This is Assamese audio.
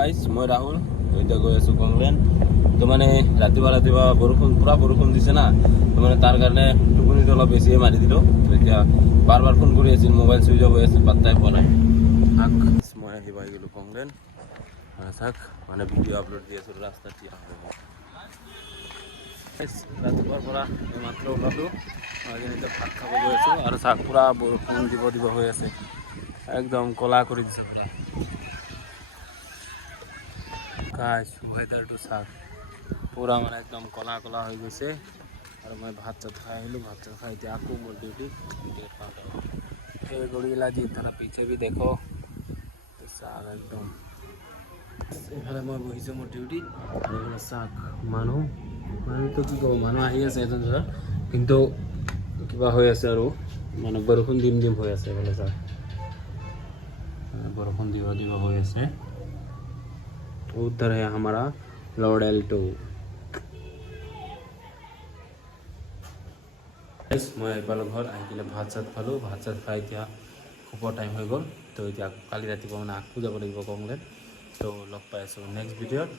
গাইজ মই ৰাহুল এতিয়া গৈ আছোঁ কংলেন। তো মানে ৰাতিপুৱা পুৰা বৰষুণ দিছে না, তো মানে তাৰ কাৰণে টোপনিটো অলপ বেছিয়ে মাৰি দিলোঁ। তো এতিয়া বাৰ ফোন কৰি আছিল, মোবাইল চুইচ অফ হৈ আছিল, পাত্তাই পোৱা নাই। মই আহি পাই গ'লোঁ কংলেন। চাওক মানে ভিডিঅ' আপলোড দি আছোঁ ৰাস্তাত দিয়া। ৰাতিপুৱাৰ পৰা মাত্ৰ ওলালোঁ, এতিয়া ভাত খাব গৈ আছোঁ। আৰু চাওক পুৰা বৰষুণ দিব হৈ আছে, একদম ক'লা কৰি দিছে পুৰা। গাইছ ৱেডাৰটো চাওক, পুৰা মানে একদম ক'লা হৈ গৈছে। আৰু মই ভাত চাত খাই আহিলোঁ, ভাত চাত খাই এতিয়া আকৌ মোৰ ডিউটি ক্ৰিকেট খেলা। এই গৰিলা যি থানা পিছে ভি দেখো চাওক একদম। এইফালে মই বহিছোঁ মোৰ ডিউটিত, আৰু এইফালে চাওক মানুহটো কি ক'ব, মানুহ আহি আছে এজন দুজন, কিন্তু কিবা হৈ আছে আৰু মানে বৰষুণ দিম হৈ আছে। এইফালে চাওক বৰষুণ দিব হৈ আছে। उधर है हमारा लॉर्ड एल्टो। मैं आहि पाলোঁ घर, आहि किने भात चात खाলোঁ, भात चात खाই এতিয়া শুবৰ টাইম হৈ গ'ল। তো এতিয়া কালি ৰাতিপুৱা মানে আকৌ যাব লাগিব কংলেন। তো লগ পাই আছোঁ নেক্সট ভিডিঅ'ত।